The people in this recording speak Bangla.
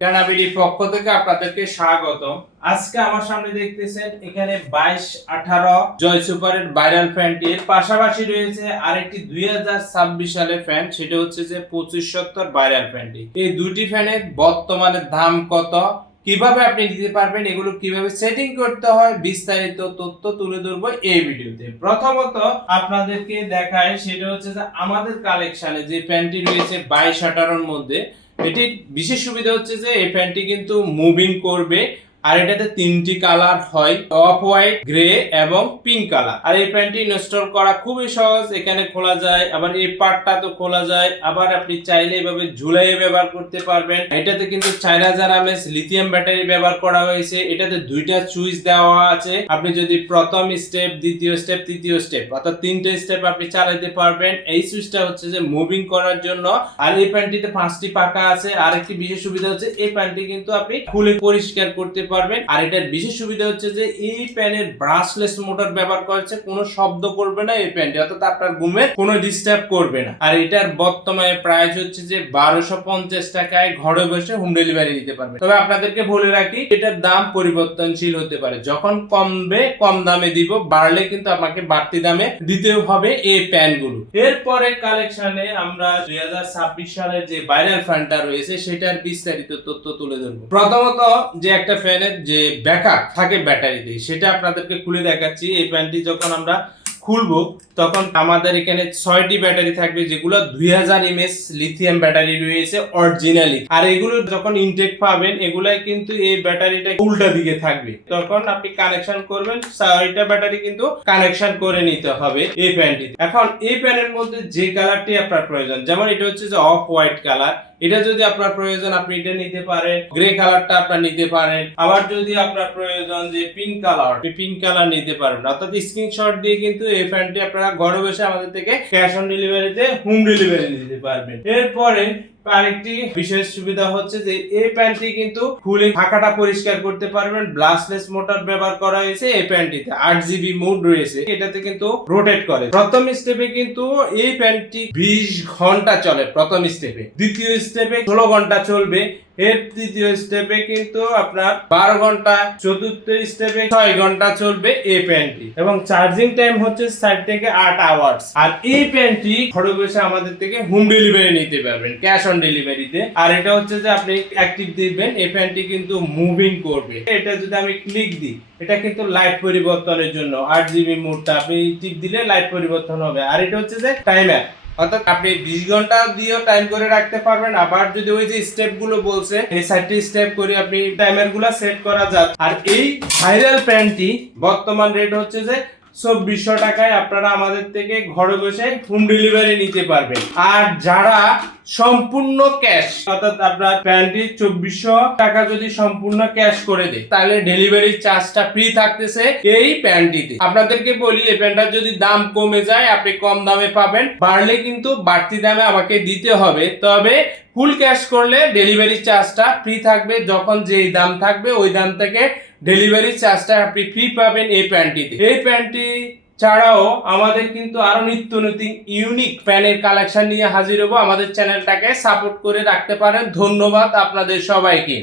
কানাবিডি পক্ষ থেকে আপনাদেরকে স্বাগতম। আজকে আমার সামনে দেখতেছেন এখানে 22-18 জয় সুপারের ভাইরাল ফ্যানটির পাশাপাশি রয়েছে আরেকটি 2026 সালের ফ্যান, সেটা হচ্ছে যে 2570 ভাইরাল ফ্যানটি। এই দুটি ফ্যানের বর্তমানে দাম কত, কিভাবে আপনি দিতে পারবেন, এগুলো কিভাবে সেটিং করতে হয়, বিস্তারিত তথ্য তুলে ধরবো এই ভিডিওতে। প্রথমত আপনাদেরকে দেখায় সেটা হচ্ছে যে আমাদের কালেকশনে যে ফ্যানটি রয়েছে 22-18 মধ্যে, এটির বিশেষ সুবিধা হচ্ছে যে এই ফ্যানটি কিন্তু মুভিং করবে। আর এটাতে তিনটি কালার হয়, অফ হোয়াইট, গ্রে এবং পিঙ্ক কালার। আর এই ফ্যানটি ইনস্টল করা খুবই সহজ, এখানে খোলা যায়, আবার এই পার্টটা তো খোলা যায়, আবার আপনি চাইলে এভাবে ঝুলাইয়ে ব্যবহার করতে পারবেন। এটাতে কিন্তু 4000 mAh লিথিয়াম ব্যাটারি ব্যবহার করা হয়েছে। এটাতে দুইটা সুইচ দেওয়া আছে, আপনি যদি প্রথম স্টেপ, দ্বিতীয় স্টেপ, তৃতীয় স্টেপ অর্থাৎ তিনটে স্টেপ আপনি চালাতে পারবেন। এই সুইচটা হচ্ছে যে মুভিং করার জন্য। আর এই ফ্যানটিতে 5টি পাখা আছে। আর একটি বিশেষ সুবিধা হচ্ছে এই ফ্যানটি কিন্তু আপনি খুলে পরিষ্কার করতে পারবেন। আর এটার বিশেষ সুবিধা হচ্ছে যে এই ফ্যানের ব্রাশলেস মোটর ব্যবহার করেছে, কোনো শব্দ করবে না এই ফ্যানটি, অর্থাৎ আপনার ঘুমে কোনো ডিস্টার্ব করবে না। আর এটার বর্তমানে প্রাইস হচ্ছে যে 1250 টাকায় ঘরে বসে হোম ডেলিভারি দিতে পারবে। তবে আপনাদেরকে বলে রাখি, এটার দাম পরিবর্তনশীল হতে পারে, যখন কমবে কম দামে দিব, বাড়লে কিন্তু আমাকে বাড়তি দামে দিতেও হবে এই ফ্যানগুলো। এরপরে কালেকশনে আমরা 2026 সালের যে ভাইরাল ফ্যানটা রয়েছে সেটার বিস্তারিত তথ্য তুলে ধরবো। প্রথমত যে একটা ফ্যানের যে ব্যাকআপ থাকে ব্যাটারিতে, সেটা আপনাদেরকে খুলে দেখাচ্ছি। এই ফ্যানটি যখন আমরা খুলবো তখন আমাদের এখানে 6টি ব্যাটারি থাকবে, যেগুলো 2000 mAh লিথিয়াম ব্যাটারি রয়েছে অরিজিনালি। আর এগুলো যখন ইনটেক পাবেন, এগুলাই কিন্তু এই ব্যাটারিটা উল্টা দিকে থাকবে। তখন আপনি কানেকশন করবেন, 6টা ব্যাটারি কিন্তু কানেকশন করে নিতে হবে এই ফ্যানটি। এখন এই ফ্যানের মধ্যে যে কালারটি আপনার প্রয়োজন, যেমন এটা হচ্ছে যে অফ হোয়াইট কালার, এটা যদি আপনার প্রয়োজন আপনি এটা নিতে পারেন। গ্রে কালারটা আপনার নিতে পারেন। আবার যদি আপনার প্রয়োজন যে পিঙ্ক কালার, পিঙ্ক কালার নিতে পারেন। অর্থাৎ স্ক্রিনশট দিয়ে কিন্তু এই ফ্যানটি আপনারা ঘরে বসে আমাদের থেকে ক্যাশ অন ডেলিভারিতে হোম ডেলিভারি দিতে পারবেন। এরপরে আরেকটি বিশেষ সুবিধা হচ্ছে যে এই ফ্যানটি কিন্তু খুলে ফাঁকাটা পরিষ্কার করতে পারবেন। ব্লাস্টলেস মোটর ব্যবহার করা হয়েছে এই ফ্যানটিতে, 8GB মোড রয়েছে, এটাতে কিন্তু রোটেট করে। প্রথম স্টেপে কিন্তু এই ফ্যানটি 20 ঘন্টা চলে প্রথম স্টেপে, দ্বিতীয় স্টেপে 16 ঘন্টা চলবে, এর তৃতীয় স্টেপে কিন্তু আপনার 12 ঘন্টা, চতুর্থ স্টেপে 6 ঘন্টা চলবে এই ফ্যানটি। এবং চার্জিং টাইম হচ্ছে 7 থেকে 8 আওয়ার্স। আর এই ফ্যানটি ঘরে বসে আমাদের থেকে হোম ডেলিভারি নিতে পারবেন ক্যাশ অন ডেলিভারিতে। আর এটা হচ্ছে যে আপনি অ্যাক্টিভ দিবেন, এই ফ্যানটি কিন্তু মুভিং করবে। এটা যদি আমি ক্লিক দিই, এটা কিন্তু লাইট পরিবর্তনের জন্য 8GB মোডটা আপনি টিপ দিলে লাইট পরিবর্তন হবে। আর এটা হচ্ছে যে টাইমার, অর্থাৎ আপনি 20 ঘন্টা দিয়েও টাইম করে রাখতে পারবেন। আবার যদি ওই যে স্টেপ গুলো বলছে, এই 7টি স্টেপ করে আপনি টাইমার গুলা সেট করা যায়। আর এই ভাইরাল ফ্যানটি বর্তমান রেট হচ্ছে যে 2400 টাকায় আপনারা আমাদের থেকে ঘরে বসে হোম ডেলিভারি নিতে পারবেন। আর যারা সম্পূর্ণ ক্যাশ, অর্থাৎ আপনার ফ্যানটি 2400 টাকা যদি সম্পূর্ণ ক্যাশ করে দেয়, তাহলে ডেলিভারি চার্জটা ফ্রি থাকতেছে এই ফ্যানটিতে। আপনাদেরকে বলি, এই ফ্যানটার যদি দাম কমে যায় আপনি কম দামে পাবেন, বাড়লে কিন্তু বাড়তি দামে আমাকে দিতে হবে। তবে ফুল ক্যাশ করলে ডেলিভারি চার্জটা ফ্রি থাকবে, যখন যেই দাম থাকবে ওই দাম থেকে ডেলিভারি চার্জটা আপনি ফ্রি পাবেন এই প্যান্টটিতে। এই প্যান্টটি ছাড়াও আমাদের কিন্তু আরো নিত্য নতুন ইউনিক প্যানের কালেকশন নিয়ে হাজির হবো। আমাদের চ্যানেলটাকে সাপোর্ট করে রাখতে পারেন। ধন্যবাদ আপনাদের সবাইকে।